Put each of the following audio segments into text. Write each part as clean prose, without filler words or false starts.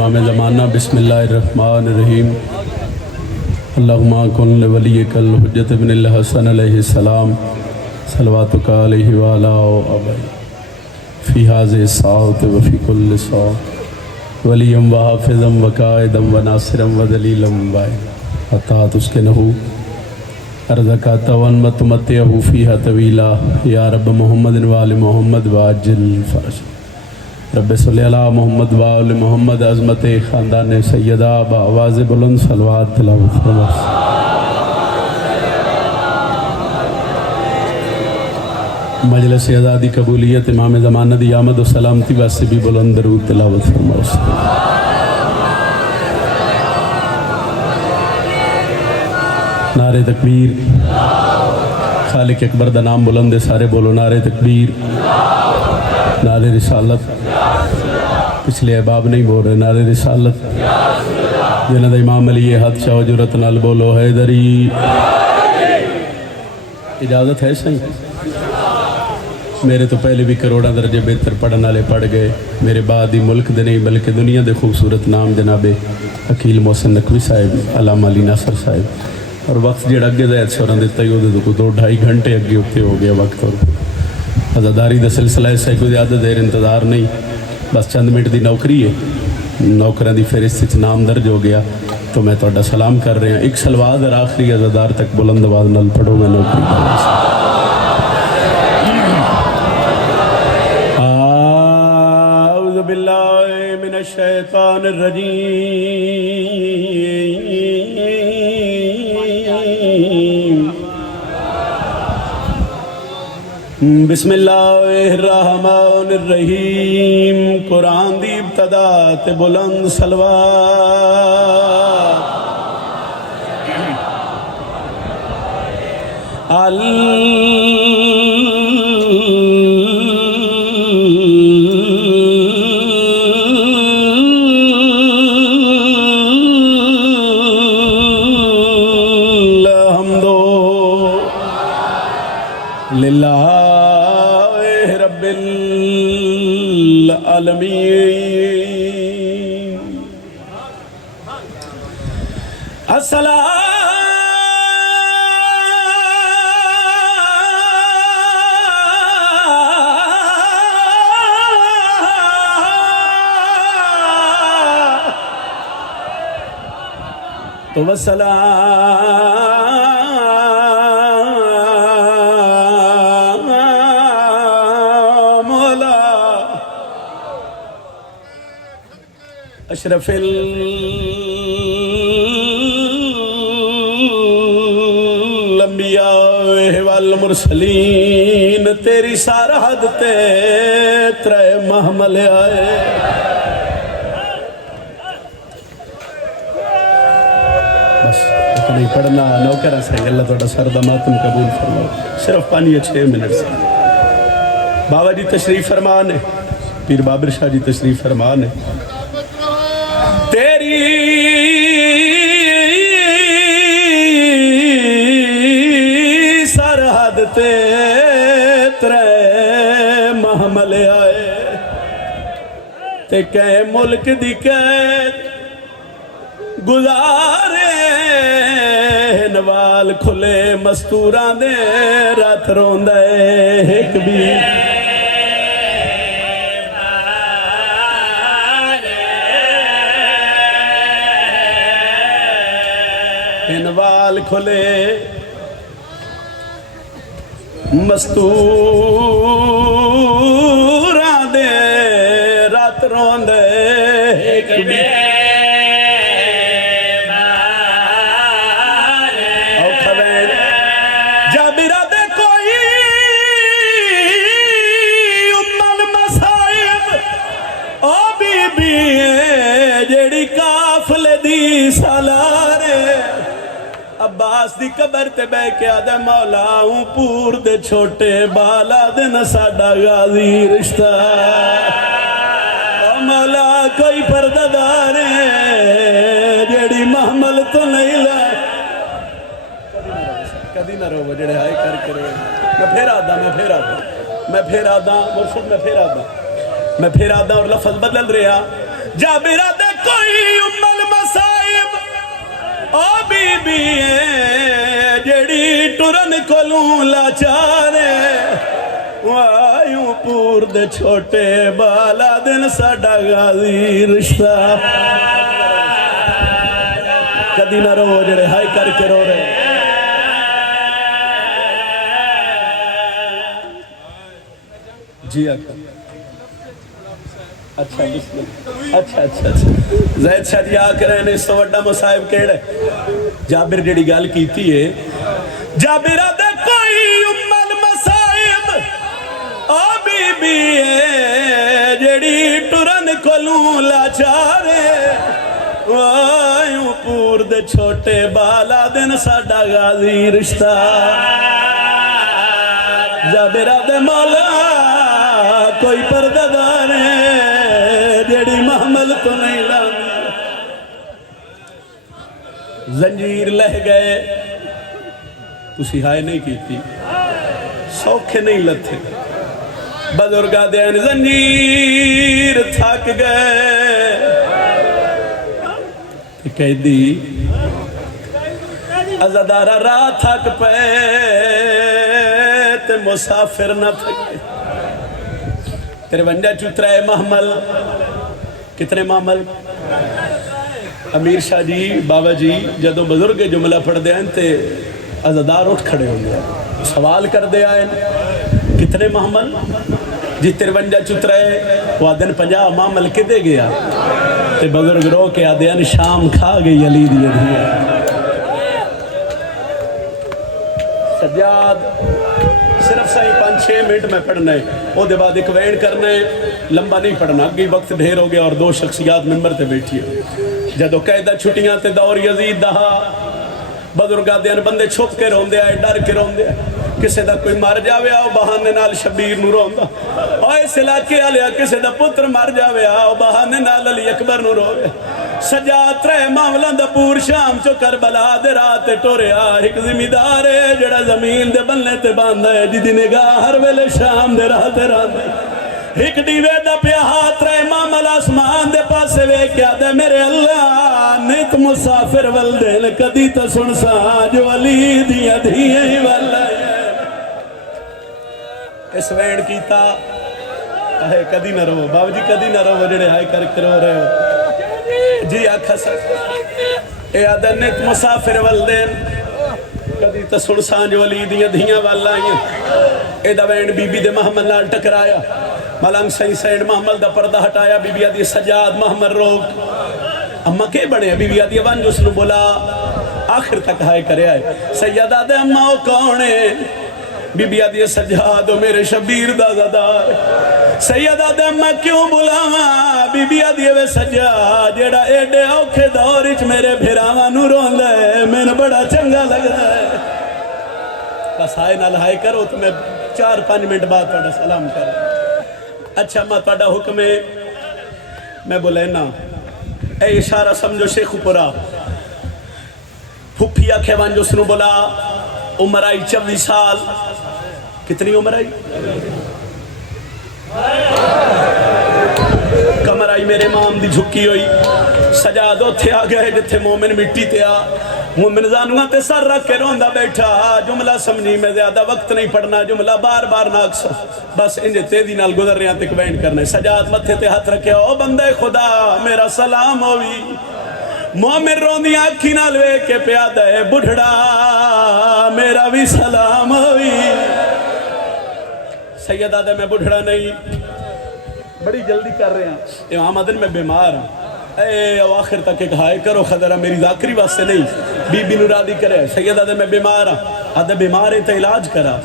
امام زمانہ بسم اللہ الرحمن الرحیم اللہم کن لولیک الحجت ابن الحسن علیہ السلام صلواتک علیہ وعلا ابائی فی حاضر ساعت وفی کل ساعت ولیم و حافظم و قائدم و ناصرم و دلیلم بائی حتات اس کے نحو ارزکا تون متمتعہو فیہا طویلہ یا رب محمد وآل محمد واجل فرج رب صلی اللہ محمد وآل محمد عظمت خاندان سیدہ بآواز بلند صلوات تلاوت فرمائے مجلس ازادی قبولیت امام زمانہ دی آمد و سلامتی واسے بھی بلند درود تلاوت فرمائے نعرہ تکبیر خالق اکبر دا نام بلند سارے بولو نعرہ تکبیر نعرہ رسالت پچھلے احباب نہیں بول رہے نعرہ رسالت جنہاں دا امام علی حد شاہ و جرت نال بولو حیدری اجازت ہے صحیح میرے تو پہلے بھی کروڑاں درجے بہتر پڑھن والے پڑھ گئے میرے بعد ہی ملک دے نہیں بلکہ دنیا دے خوبصورت نام جناب عقیل محسن نقوی صاحب علامہ علی ناصر صاحب اور وقت جڑا اگے زیاد شوران دیتا ہی وہ کو 2-2.5 گھنٹے اگے ہوتے ہو گیا وقت اور عزاداری دا سلسلہ ہے کوئی زیادہ دیر انتظار نہیں بس چند منٹ دی نوکری ہے نوکران دی فہرست نام درج ہو گیا تو میں توڑا سلام کر رہے ہیں ایک سلوات اور آخری عزادار تک بلند آواز نال پڑھو میں نوکری کر رہا ہوں اعوذ باللہ من الشیطان الرجیم بسم اللہ الرحمن الرحیم قرآن دی ابتدا تے بلند صلوات الحمد للہ رب العالمین تو اشرف الانبیاء والمرسلین تیری سرحد تے ترے محمل آئے بس اتنی پڑھنا نوکرہ سے اللہ توڑا سردہ ماتم قبول فرماؤ صرف 5-6 منٹ سے بابا جی تشریف فرمانے پیر بابر شاہ جی تشریف فرمانے تیری سرحد تے ترے محمل آئے تے کہیں ملک دی قید گزارے نوال کھلے مستوراں دے رات روندے ایک بھی انوال کھلے مستوراں دے رات روندے ایک بھی جابرہ دے کوئی امال مسائب او بی بی جیڑی کافل دی سالارے عباس دی قبر تے بے کے آدھے مولا ہوں پور دے چھوٹے بالا دے نساڑا غازی رشتہ مولا کوئی پردہ دارے جیڑی محمل تو نہیں لائے کدی نہ رو جڑے ہائے کر کرے میں پھر آدھا میں پھر آدھا اور لفظ بدل رہا جابر دے کوئی ام المصائب او بی بی ہے جیڑی ٹرن کولوں لاچارے وایوں پور دے چھوٹے بالا دن ساڈا غازی رشتہ کدی نہ رو جڑے ہائی کر کے رو رہے جی آقا اچھا بسم اللہ اچھا زید شاہ جی آ کے رہنے اس تو وڈا مصائب کیڑے جابر جڑی گال کیتی ہے جابر دے کوئی ام المصائب او بی بی ہے جڑی ٹرن کولوں لاچارے وایوں پور دے چھوٹے بالا دن ساڈا غازی رشتہ جابر دے مولا کوئی پردہ ہے جیڑی محمل تو نہیں لانی زنجیر لہ گئے تسی ہائے نہیں کیتی سوکھے نہیں لتھے بزرگاں دین زنجیر تھک گئے قیدی عزادارہ راہ تھک پہ تے مسافر نہ تھکے تیرے ونجا چترائے محمل کتنے محمل امیر شاہ جی بابا جی جدو بزرگ جملہ پڑھ دے آئیں تے عزادار اٹھ کھڑے ہوں گے سوال کر دے آئیں کتنے محمل جی تیرے ونجا چترائے وادن 50 محمل کدے گیا تے بزرگ رو کے آدھے آن شام کھا گئی علی دیئے دیا سجاد صرف صحیح 5-6 منٹ میں پڑھنا ہے وہ دے بعد ایک وین کرنا ہے لمبا نہیں پڑھنا اگئی وقت ڈھیر ہو گیا اور 2 شخصیات ممبر تے بیٹھی ہے جدو قیدہ چھٹیاں تے دور یزید دہا بزرگاں دیان بندے چھپ کے رون دے آئے ڈر کے رون دے آئے کسے دا کوئی مر جاوے آؤ بہانے نال شبیر نو رون دا آئے اس علاقے آلیا کسے دا پتر مر جاوے آؤ بہانے نال علی اکبر نو روے سجاد رہے معاملہ دا پور شام چو کربلا دے رات ٹورے ایک زمیندار ہے جڑا زمین دے بنلے تے باندھا ہے جدی نگاہ ہر ویلے شام دے رات راندے ایک ڈیوے دا پیا ہاتھ رہے معاملہ آسمان دے پاسے وے کیا دے میرے اللہ نیت مسافر والدین کدی تا سن ساج ولی دیا دیا ہی والا اس وینڈ کیتا کہے کدی نہ رو بابا جی کدی نہ رو جڑے ہائی کر کے رو رہے ہو جی آکھا سکتا اے آدھا نیت مسافر والدین کدی تا سن ساج ولی دیا دیا والا اے دا وینڈ بی بی دے محمد نال ٹکرایا ملنگ سین سینڈ محمد دا پردہ ہٹایا بی بی آدھی سجاد محمد روک اممہ کے بڑے بی بی آدھی وان جس نو بولا آخر تک ہائے کرے آئے سیدہ دے اممہ او کونے بی بی آدھی سجاد میرے شبیر دا زدار سیدہ دے اممہ کیوں بولا بی بی آدھی وے سجاد جیڑا ایڈے اوکھے دورچ میرے بھیراوہ نو رون لے میں نے بڑا چنگا لگ رہا ہے بس ہائے نال ہائے کرو تو میں 4-5 منٹ بعد پڑھا سلام کرو اچھا ماں تھوڑا حکم ہے میں بولے نا اے اشارہ سمجھو شیخ پورا پھوپیا کھیوان جو سنو بولا عمر آئی 24 سال کتنی عمر آئی کمر آئی میرے امام دی جھکی ہوئی سجادو تھے آگئے جتھے مومن مٹی تے آ مومن زانوہ تے سر رکھ کے روندہ بیٹھا جملہ سمجھی میں زیادہ وقت نہیں پڑھنا جملہ بار بار نہ اکثر بس انجھے تیزی نال گزر رہے ہیں تک بینڈ کرنے سجاد متھے تے ہاتھ رکھے او بندے خدا میرا سلام ہوئی مومن روندی آنکھی نال وے کے پیادہ ہے بڑھڑا میرا بھی سلام ہوئی سیدہ دے میں بڑھڑا نہیں بڑی جلدی کر رہے ہیں امام عدن میں بیمار ہوں اے آخر تک ایک ہائے کرو خدرہ میری ذاکری واسطے نہیں بی بی نرادی کرے سیدہ دے میں بیمار ہوں آدھے بیمار ہے تو علاج کرا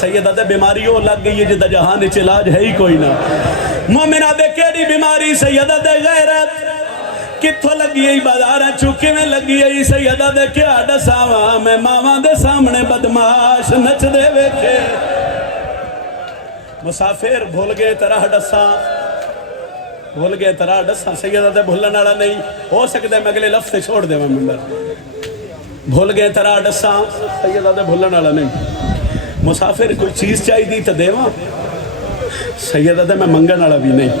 سیدہ دے بیماری ہو لگ گئی ہے جدہ جہان اچھ علاج ہے ہی کوئی نہ مومن آدھے کیڑی بیماری سیدہ دے غیرت کتھو لگی ہے بازارہ چوکے میں لگی ہے سیدہ دے کیا ڈساواں میں ماما دے سامنے بدماش نچ دے ویکھے مسافر بھول گئے طرح ڈساں بھول گئے طرح ڈساں سیدہ دے بھولن والا نہیں ہو سکتا ہے میں اگلے لفظ سے چھوڑ دے میں ممبر بھول گئے طرح ڈساں سیدہ دے بھولن والا نہیں مسافر کوئی چیز چاہی دی تو دیواں سیدہ دے میں منگن والا بھی نہیں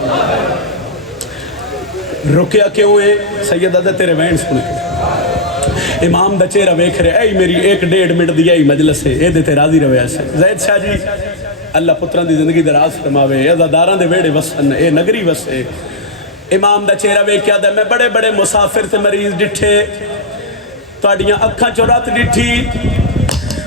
رکیا کیوں ہے؟ سیدہ دے تیرے وین سن کے امام دا چہرہ ویکھ رہے اے میری 1-1.5 منٹ دیا ہی مجلس ہے اے دیتے راضی رویا سے زید شاہ جی اللہ پتران دی زندگی دراز فرماوے اے عزاداران دے ویڑے وسن اے نگری وسے امام دا چہرہ ویکھیا دے میں بڑے بڑے مسافر تے مریض ڈٹھے تواڈیاں اکھاں چوں رات ڈٹھی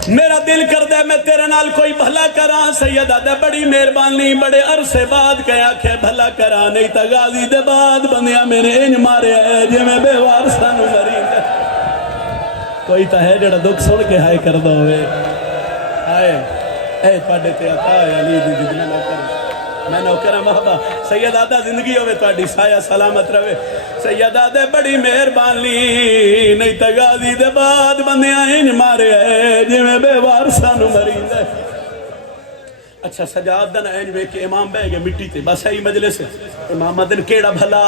میرا دل کر دے میں تیرے نال کوئی بھلا کراں سیدہ دے بڑی مہربانی بڑے عرصے بعد کہیا کہ بھلا کراں نہیں تا غازی دے بعد بندیاں میرے انج مارے ہے جے میں بے وارثاں نوں مری کوئی تا ہے جڑا دکھ سن کے ہائے کر دو ہوئے ہائے اے پاڑے تے عطا ہے علی دی جدنا نوکر میں نوکرہ محبہ سید آدھا زندگی ہوئے تواڈی سایہ سلامت رہے سید آدھے بڑی مہربانی نہیں تا غازی دے بعد بندیاں انج مارے ہے جی میں بے وارثاں نوں مرید ہے اچھا سجاد دن اینج وے کہ امام بہ گئے مٹی تے بس ہی مجلس امام مدن کیڑا بھلا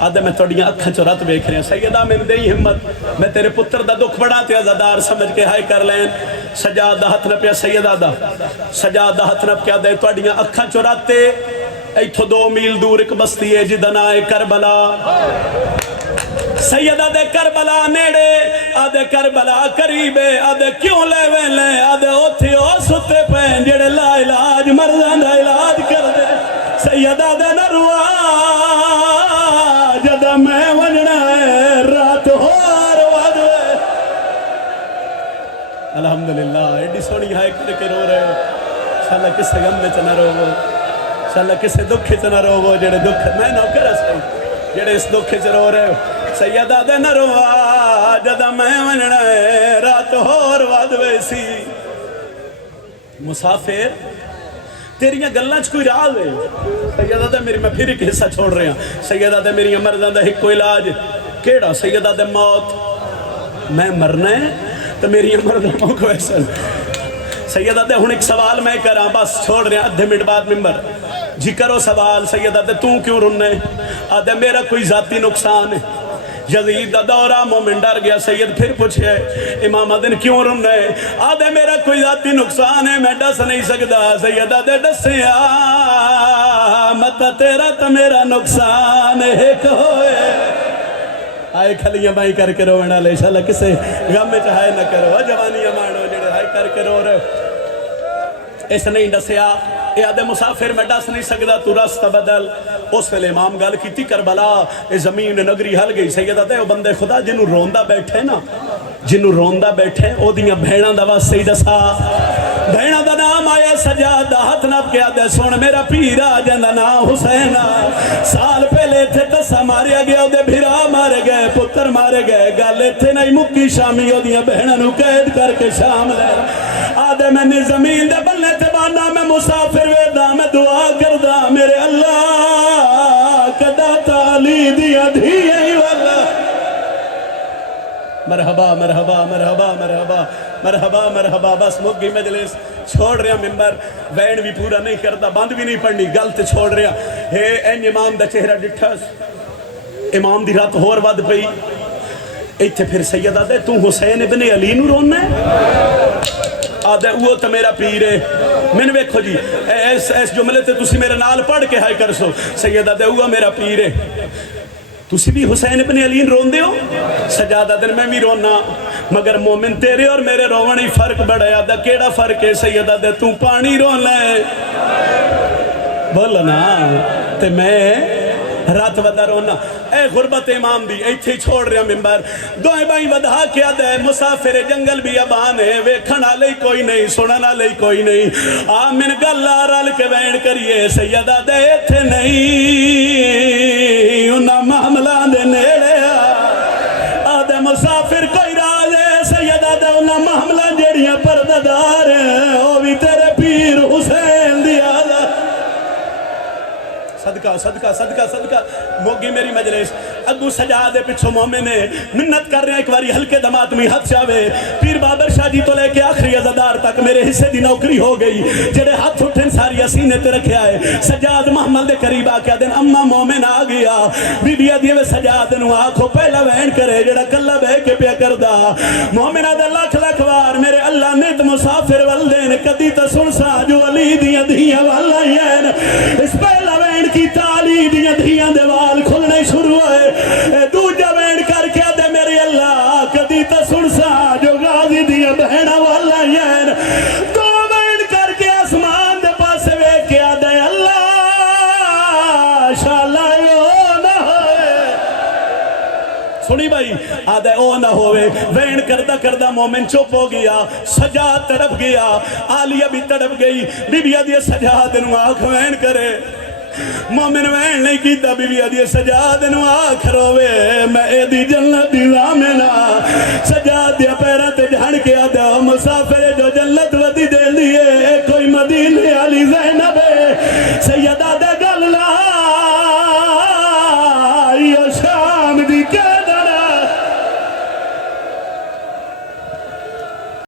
آدھے میں توڑیاں اکھاں چورات بیکھ رہے ہیں سیدہ میں دئی ہمت میں تیرے پتر دا دکھ بڑا تے عزادار سمجھ کے ہائے کر لین سجاد دا ہتھ نہ پیا سیدہ دا سجاد دا ہتھ نہ پیا دے توڑیاں اکھاں چورات تے ایتھو 2 میل دور ایک بستی ہے جدنا ہے کربلا سیدہ دے کربلا نیڑے آدھے کربلا قریبے آدھے کیوں لے وے لے آدھے اوتھی او ستے پین جڑے لا علاج مرضان دا علاج کر دے سیدہ دے نروا جدہ میں ونجنا ہے رات ہور وادوے الحمدللہ ایڈی سونی ہائے کر کے رو رہے ہو انشاءاللہ کسے غم میں چنہ رو وہ انشاءاللہ کسے دکھے چنہ رو وہ جڑے دکھ میں نوکر اسے جڑے اس دکھے چ رو رہے ہو سیدہ دے نروا جدہ میں ونجنا ہے رات ہور وادوے سی مسافر تیریاں گلنچ کوئی راز ہے سیدہ دے میری میں پھر ایک حصہ چھوڑ رہے ہیں سیدہ دے میری مرضان دا ایک کوئی علاج کیڑا سیدہ دے موت میں مرنا ہے تو میری مرضان موقع ایسا سیدہ دے ہن ایک سوال میں کراں بس چھوڑ رہے ہیں آدھے منٹ بعد ممبر جی کرو سوال سیدہ دے تو کیوں رننے آدھے میرا کوئی ذاتی نقصان ہے یزید دا دورہ مومن ڈر گیا سید پھر پوچھے امام دن کیوں رننے آدھے میرا کوئی ذاتی نقصان ہے میں ڈس نہیں سکتا سیدہ دے ڈسیا متا تیرا تا میرا نقصان ایک ہوئے آئے کھلیاں بائی کر کے رو بنا لے انشاءاللہ کسے غم میں چاہے نہ کرو جوانیاں مانو جڑے ہائے کر کے رو رہے اس نہیں ڈسیا اے آدھے مسافر میں ڈس نہیں سکتا تو راستہ بدل اس ویلے امام گل کیتی کربلا اے زمین نگری ہل گئی سیدہ دے وہ بندے خدا جنہوں روندہ بیٹھے نا جنہوں روندہ بیٹھے او دیاں بھیڑاں دا واسطے دسا بھیڑاں دا نام آیا سجاد دا ہاتھ نپ کے آدھے سن میرا پیرا جندہ نام حسین سال پہلے تھے تسا ماریا گیا دے بھیرا مارے گئے پتر مارے گئے گالے تھے نہیں مکی شامی او دیاں بہنوں نو قید کر کے شام لے آدھے میں نے زمین دے بلنے تے بانا میں مسافر ویدہ میں دعا کردہ میرے اللہ کدا تالی دیا دھیئے والا مرحبا مرحبا مرحبا مرحبا مرحبا مرحبا بس مگی مجلس چھوڑ رہا ممبر وین بھی پورا نہیں کرتا بند بھی نہیں پڑھنی گلت چھوڑ رہا ہے این امام دا چہرہ ڈٹھاس امام دی رات ہور ود پئی ایتھے پھر سیدہ دے تو حسین ابن علی نو رونا ہے آدھے وہ تو میرا پیر ہے میں نے ویکھو جی ایس جملے تے تسی میرے نال پڑھ کے ہائے کر سو سیدہ دے وہ میرا پیر ہے تسی بھی حسین ابن علی رون دے ہو سجادہ دن میں بھی رونا مگر مومن تیرے اور میرے روانی فرق بڑھا یادہ کیڑا فرق ہے سیدہ دے تو پانی رون لے بولا نا تے میں رات ودا رونا اے غربت امام دی ایتھے چھوڑ رہا ممبر دوئے بائی ودا کیا دے مسافر جنگل بھی ابان ہے ویکھنا لئی کوئی نہیں سننا لئی کوئی نہیں آمین گلہ رل کے وین کریے سیدہ دے ایتھے نہیں انہا معاملہ دے نیڑے آدھے مسافر کوئی راز ہے سیدہ دے انہا معاملہ جڑیاں پرددار ہیں او بھی تیرے پیر حسین دیا صدقہ صدقہ صدقہ صدقہ موگی میری مجلس اگو سجادے پچھو مومنے منت کر رہے ہیں ایک باری ہلکے دماتمی ہاتھ چاہوے پیر بابر شاہ جی تو لے کے آخری عزدار تک میرے حصے دی نوکری ہو گئی جڑے ہاتھ اٹھیں ساری سینے تے رکھے آئے سجاد محمد دے قریب آ کے دن اما مومن آ گیا بی بی دیوے سجاد نو آنکھو پہلا وین کرے جڑا کلہ بے کے پیا کردہ مومنہ دے لاکھ لاکھ وار میرے اللہ نیت مسافر والدین کدی تا سنسا جو علی دیا دیا والا ہی اس پہلا وین کی تالی دیا دیا دیوال کھلنے شروع ہے سنی بھائی آدھے او نہ ہوئے وین کردہ کردہ مومن چپ ہو گیا سجاد تڑپ گیا آلیہ بھی تڑپ گئی بی بی آدھے سجاد نو آنکھ وین کرے مومن وین نہیں کیتا بی بی آدھے سجاد نو آنکھ روے میں اے دی جنت دی وامنا سجاد دیا پیرہ تے جھڑ کے آدھا مسافر جو جنت ودی دے لیے